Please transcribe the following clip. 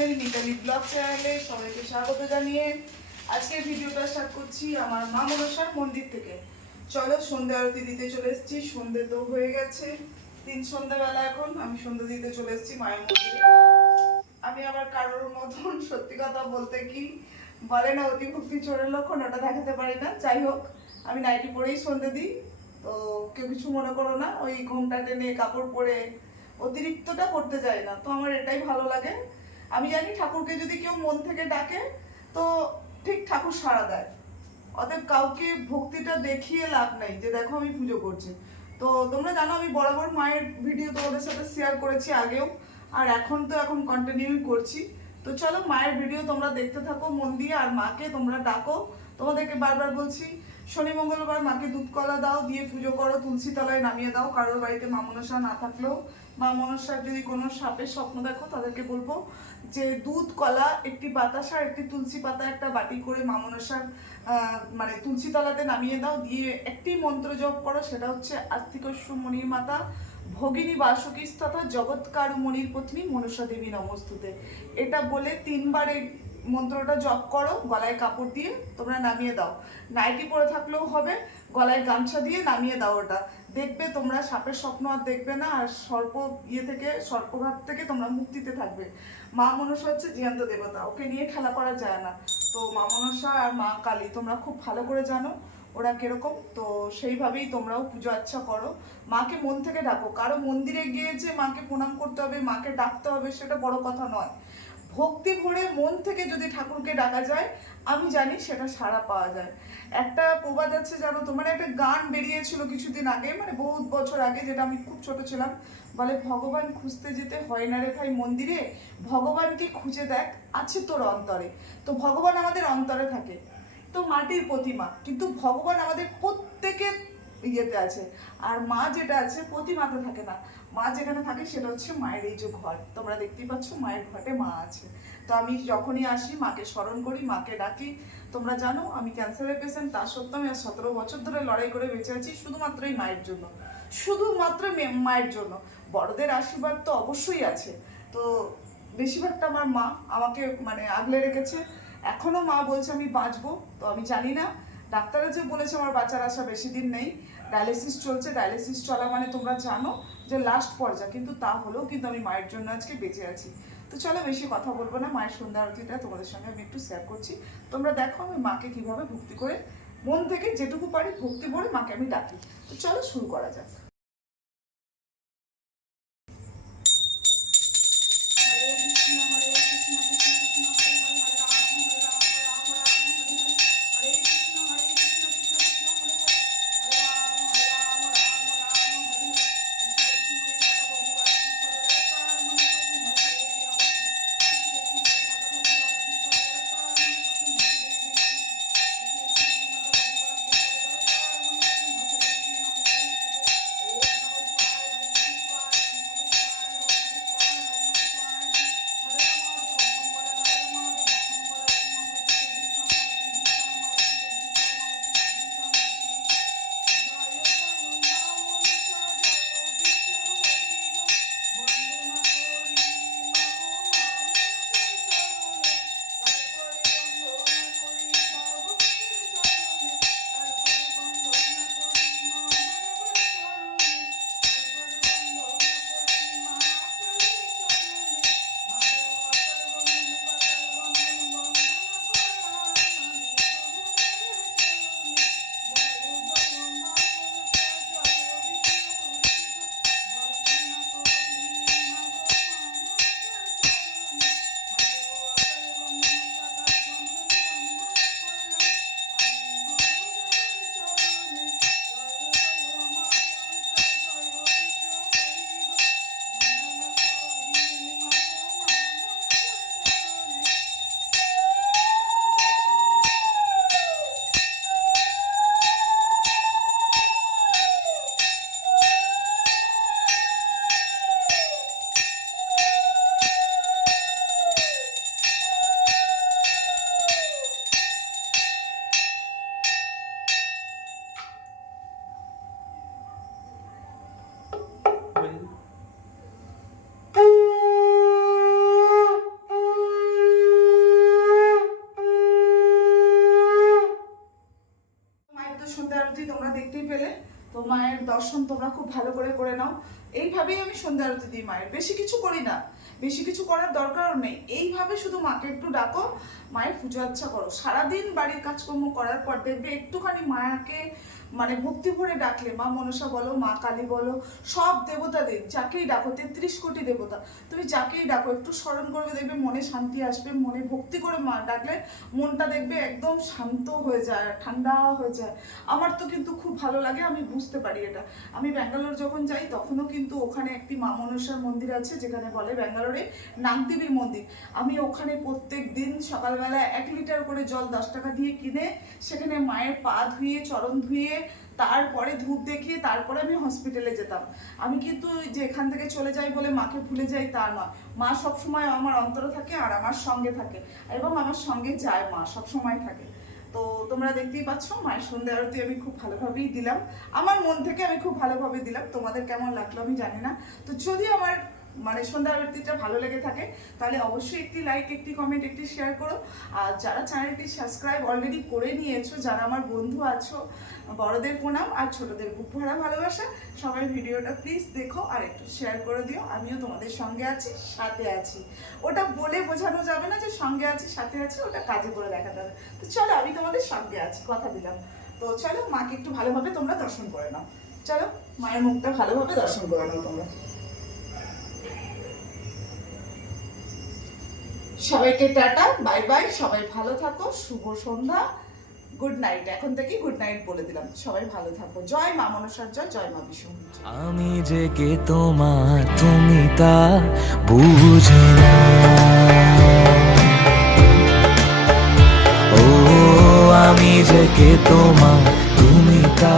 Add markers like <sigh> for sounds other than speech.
Channel, Mitali blog চ্যানেলে সবাইকে স্বাগত জানিয়ে ভিডিওটা স্টার্ট করছি আমার মা মনসার মন্দির থেকে। চলো সন্ধ্যা আরতি দিতে চলে এসেছি, সন্ধে তো হয়ে গেছে, তিন সন্ধ্যাবেলা এখন, আমি সন্ধ্যা দিতে চলে এসেছি মায়ের মন্দিরে। আমি আবার কারোর মতন <laughs> সত্যি কথা বলতে কি বলে না অতি ভক্তি চোরের লক্ষণ, ওটা দেখাতে পারি না। যাই হোক, আমি নাইটি পরেই সন্ধে দিই, তো কেউ কিছু মনে করো না, ওই ঘুমটা টেনে কাপড় পরে অতিরিক্তটা করতে যায় না। তো আমার এটাই ভালো লাগে আমি জানি ঠাকুরকে যদি কেউ মন থেকে ডাকে, তো ঠিক ঠাকুর সাড়া দেয়। অতএব কাউকে ভক্তিটা দেখিয়ে লাভ নাই যে দেখো আমি পুজো করছি। তো তোমরা জানো আমি বরাবর মায়ের ভিডিও তোমাদের সাথে শেয়ার করেছি আগেও, আর এখন তো এখন কন্টিনিউ করছি। তো চলো মায়ের ভিডিও তোমরা দেখতে থাকো, মন দিয়ে আর মাকে তোমরা ডাকো। তোমাদেরকে বারবার বলছি, শনি, মঙ্গলবার মাকে দুধ কলা দাও, দিয়ে পুজো করো তুলসী তলায় নামিয়ে দাও, কারোর বাড়িতে মা মনসা না থাকলেও। মা মনসার যদি কোনো সাপের স্বপ্ন দেখো, তাদেরকে বলব যে দুধ, কলা, একটি বাতাসা একটি তুলসী পাতা একটা বাটি করে মা মনসার মানে তুলসী তলাতে নামিয়ে দাও। দিয়ে একটি মন্ত্র জপ করো, সেটা হচ্ছে আস্তিকস্য মাতা, ভগিনী বাসুকী তথা জগৎকার মণির পত্নী মনসা দেবী নমস্তুতে। এটা বলে তিনবার এই মন্ত্রটা জপ করো, গলায় কাপড় দিয়ে তোমরা নামিয়ে দাও। নাইটি পরে থাকলেও হবে, গলায় গামছা দিয়ে নামিয়ে দাও ওটা। দেখবে তোমরা সাপের স্বপ্ন আর দেখবে না, আর সর্প ইয়ে থেকে সর্পঘাত থেকে তোমরা মুক্তিতে থাকবে। মা মনসা হচ্ছে জিয়ান্ত দেবতা, ওকে নিয়ে খেলা করা যায় না। তো মা মনসা আর মা কালী, তোমরা খুব ভালো করে জানো ওরা কীরকম। তো সেইভাবেই তোমরাও পুজো আচ্ছা করো। মাকে মন থেকে ডাকো। কারও মন্দিরে গিয়ে যে মাকে প্রণাম করতে হবে, মাকে ডাকতে হবে, সেটা বড় কথা নয়। ভক্তি ভরে মন থেকে যদি ঠাকুরকে ডাকা যায় আমি জানি সেটা সারা পাওয়া যায়। একটা প্রবাদ আছে জানো তোমার মানে একটা গান বেরিয়েছিল কিছুদিন আগে মানে বহুত বছর আগে, যেটা আমি খুব ছোট ছিলাম। বলে, ভগবান খুঁজতে যেতে হয় না রে ভাই মন্দিরে, ভগবানকে খুঁজে দেখ, আছে তোর অন্তরে। তো ভগবান আমাদের অন্তরে থাকে, তো মাটির প্রতিমা। কিন্তু ভগবান আমাদের প্রত্যেকের ইয়েতে আছে। আর মা যেটা আছে, প্রতিমাতে থাকে না। মা যেখানে থাকে, সেটা হচ্ছে মায়ের এই যে ঘর তোমরা দেখতেই পাচ্ছ, মায়ের ঘরে মা আছে। তো আমি যখনই আসি, মাকে স্মরণ করি, মাকে ডাকি। তোমরা জানো, আমি ক্যান্সারের পেশেন্ট তা সত্ত্বেও আমি সতেরো বছর ধরে লড়াই করে বেঁচে আছি, শুধুমাত্র এই মায়ের জন্য। শুধুমাত্র মায়ের জন্য। বড়দের আশীর্বাদ তো অবশ্যই আছে। তো বেশিরভাগটা আমার মা আমাকে মানে আগলে রেখেছে। এখনও মা বলছে, আমি বাঁচবো। তো আমি জানি না ডাক্তাররা যে বলেছে আমার বাচ্চার আসা বেশি দিন নেই ডায়ালিসিস চলছে ডায়ালিসিস চলা মানে তোমরা জানো যে লাস্ট পর্যায়ে, কিন্তু তা হলেও কিন্তু আমি মায়ের জন্য আজকে বেঁচে আছি। তো চলো বেশি কথা বলব না, মায়ের সন্ধ্যা আরতিটা তোমাদের সঙ্গে আমি একটু শেয়ার করছি। তোমরা দেখো আমি মাকে কীভাবে ভক্তি করে, মন থেকে যেটুকু পারি ভক্তি বলে মাকে আমি ডাকি। তো চলো শুরু করা যাক। সন্ধ্যা আরতি তোমরা দেখতেই পেলে। তো মায়ের দর্শন তোমরা খুব ভালো করে করে নাও। এইভাবেই আমি সন্ধ্যা আরতি দিই মায়ের। বেশি কিছু করি না। বেশি কিছু করার দরকারও নেই। এইভাবে শুধু মাকে একটু ডাকো, মায়ের পুজো আচ্ছা করো। সারাদিন বাড়ির কাজকর্ম করার পর দেখবে একটুখানি মায়াকে মানে ভক্তি ভরে ডাকলে, মা মনসা বলো, মা কালী বলো, সব দেবতাদের, যাকেই ডাকো, তেত্রিশ কোটি দেবতা, তুমি যাকেই ডাকো, একটু স্মরণ করবে, দেখবে মনে শান্তি আসবে, মনে ভক্তি করে মা ডাকলে মনটা দেখবে একদম শান্ত হয়ে যায়, ঠান্ডা হয়ে যায়। আমার তো কিন্তু খুব ভালো লাগে, আমি বুঝতে পারি এটা। আমি ব্যাঙ্গালোর যখন যাই, তখনও কিন্তু ওখানে একটি মা মনসার মন্দির আছে, যেখানে বলে ব্যাঙ্গালোরে নাগদেবীর মন্দির। আমি ওখানে প্রত্যেক দিন সকালবেলা এক লিটার করে জল দশ টাকা দিয়ে কিনে সেখানে মায়ের পা ধুয়ে, চরণ ধুয়ে, তারপরে ধূপ দেখিয়ে, তারপরে আমি হসপিটালে যেতাম। আমি কিন্তু যে এখান থেকে চলে যাই বলে মাকে ভুলে যাই তা নয়। মা সবসময় আমার অন্তরে থাকে আর আমার সঙ্গে থাকে এবং আমার সঙ্গে যায় মা সব সময় থাকে। তো তোমরা দেখতেই পাচ্ছ মায়ের সন্ধ্যা আরতি আমি খুব ভালোভাবেই দিলাম। আমার মন থেকে আমি খুব ভালোভাবে দিলাম। তোমাদের কেমন লাগল আমি জানি না। তো যদি আমার মানে সন্ধ্যা আরতিটা ভালো লেগে থাকে, তাহলে অবশ্যই একটি লাইক একটি কমেন্ট একটি শেয়ার করো। আর যারা চ্যানেলটি সাবস্ক্রাইব অলরেডি করে নিয়েছো, যারা আমার বন্ধু আছো, বড়দের প্রণাম আর ছোটদের বুক ভরা ভালোবাসা, সবাই ভিডিওটা প্লিজ দেখো আর একটু শেয়ার করে দিও। আমিও তোমাদের সঙ্গে আছি, সাথে আছি। ওটা বলে বোঝানো যাবে না যে সঙ্গে আছি, সাথে আছি, ওটা কাজে করে দেখাতে হবে। তো চলো, আমি তোমাদের সঙ্গে আছি, কথা দিলাম। তো চলো, মাকে একটু ভালোভাবে তোমরা দর্শন করে নাও। চলো, মায়ের মুখটা ভালোভাবে দর্শন করে নাও তোমরা। সবাইকে টাটা, বাই বাই, সবাই ভালো থাকো, শুভ সন্ধ্যা, গুড নাইট, এখন থেকে গুড নাইট বলে দিলাম, সবাই ভালো থাকো, জয় মা মনসার জয় জয় মা বিষ্ণু আমি যে কে তোমার, তুমি তা বুঝে না। ও, আমি যে কে তোমার, তুমি তা